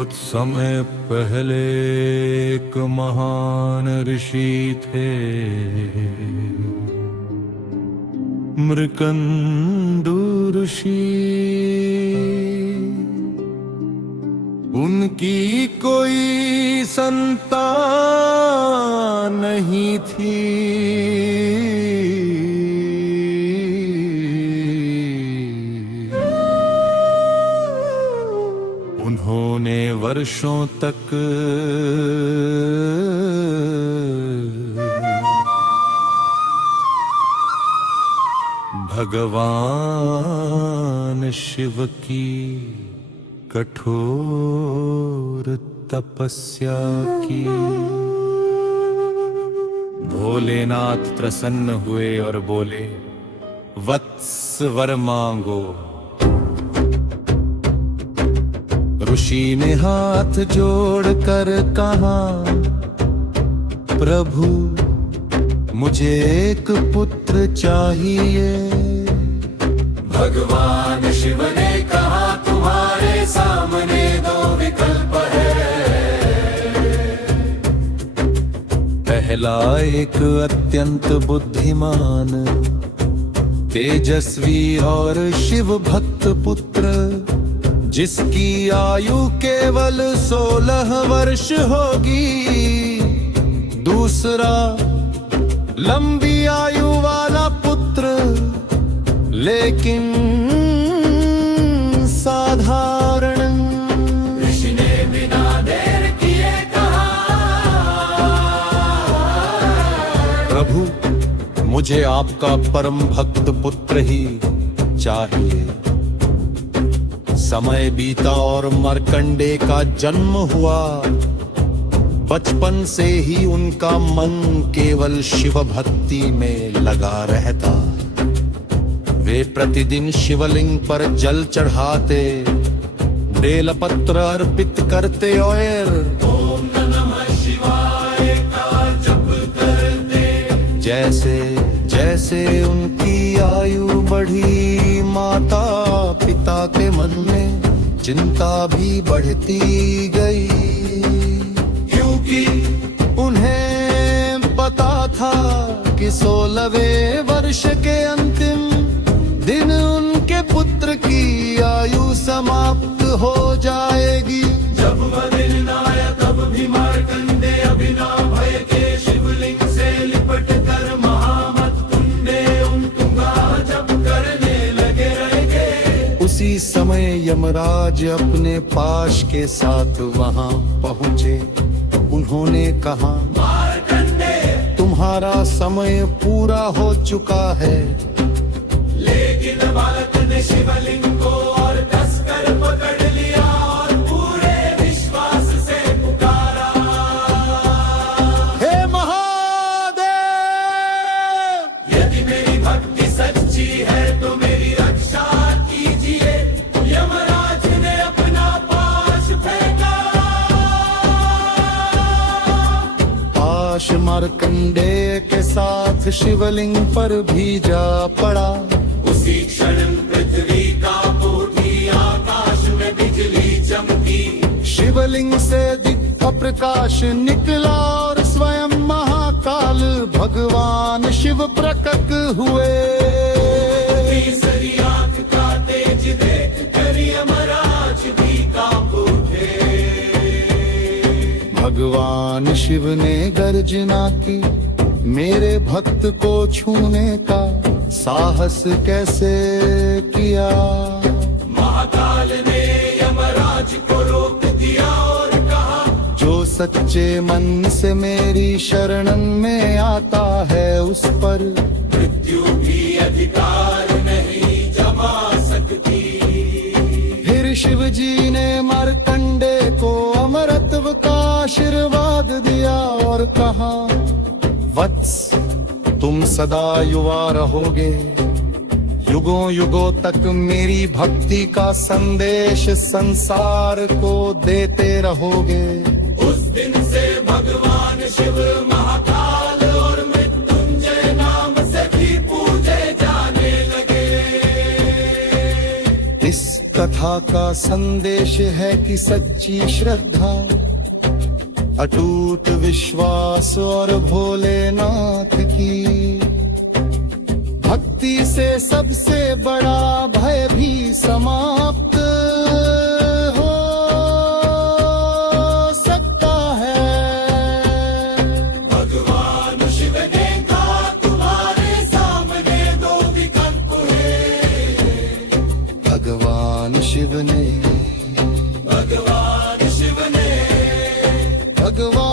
बहुत समय पहले एक महान ऋषि थे, मृकंडू ऋषि। उनकी कोई संतान नहीं थी। उन्होंने वर्षों तक भगवान शिव की कठोर तपस्या की। भोलेनाथ प्रसन्न हुए और बोले, वत्स वर मांगो। ऋषि ने हाथ जोड़कर कहा, प्रभु मुझे एक पुत्र चाहिए। भगवान शिव ने कहा, तुम्हारे सामने दो विकल्प है। पहला, एक अत्यंत बुद्धिमान, तेजस्वी और शिव भक्त पुत्र, जिसकी आयु केवल 16 वर्ष होगी। दूसरा, लंबी आयु वाला पुत्र, लेकिन साधारण। ऋषि ने बिना देर किए कहा, प्रभु मुझे आपका परम भक्त पुत्र ही चाहिए। समय बीता और मार्कंडे का जन्म हुआ। बचपन से ही उनका मन केवल शिव भक्ति में लगा रहता। वे प्रतिदिन शिवलिंग पर जल चढ़ाते, बेलपत्र अर्पित करते और ओम नमः शिवाय का जप करते। जैसे जैसे उनकी आयु बढ़ी, माता पिता के मन में चिंता भी बढ़ती गई, क्योंकि उन्हें पता था कि 16वें वर्ष के अंतिम दिन उनके पुत्र की आयु समाप्त हो जाएगी। जब वह दिन आया तब भी मार्कंडे अभिना भय के शिवलिंग से लिपट कर महामृत्युंजय ओम तुंगा जप करने लगे रहेंगे। उसी समय यमराज अपने पाश के साथ वहां पहुंचे। उन्होंने कहा, मार्कंडे तुम्हारा समय पूरा हो चुका है। लेकिन बालक ने शिवलिंग को और कसकर पकड़ लिया और पूरे विश्वास से पुकारा, हे महादेव, यदि मेरी भक्ति सच्ची है तो मेरी रक्षा कीजिए। यमराज ने अपना पाश फेंका। पाश मार्कंडे के साथ शिवलिंग पर भी जा पड़ा। उसी क्षण पृथ्वी का फूटी, आकाश में बिजली चमकी। शिवलिंग से दिव्य प्रकाश निकला और स्वयं महाकाल भगवान शिव प्रकट हुए। तीसरी आंख का तेज देख कर यमराज भी कांप उठे। भगवान शिव ने गर्जना की, मेरे भक्त को छूने का साहस कैसे किया। महाकाल ने यमराज को रोक दिया और कहा, जो सच्चे मन से मेरी शरण में आता है उस पर मृत्यु भी अधिकार नहीं जमा सकती। फिर शिव जी ने मार्कंडे को अमरत्व का आशीर्वाद दिया और कहा, वत्स तुम सदा युवा रहोगे। युगों युगों तक मेरी भक्ति का संदेश संसार को देते रहोगे। उस दिन से भगवान शिव महाकाल और मृत्युंजय नाम से भी पूजे जाने लगे। इस कथा कथा का संदेश है कि सच्ची श्रद्धा, अटूट विश्वास और भोलेनाथ की भक्ति से सबसे बड़ा भय भी समाप्त हो सकता है। भगवान शिव ने कहा तुम्हारे सामने दो विकल्प है। भगवान शिव ने भगवान शिव ने भगवान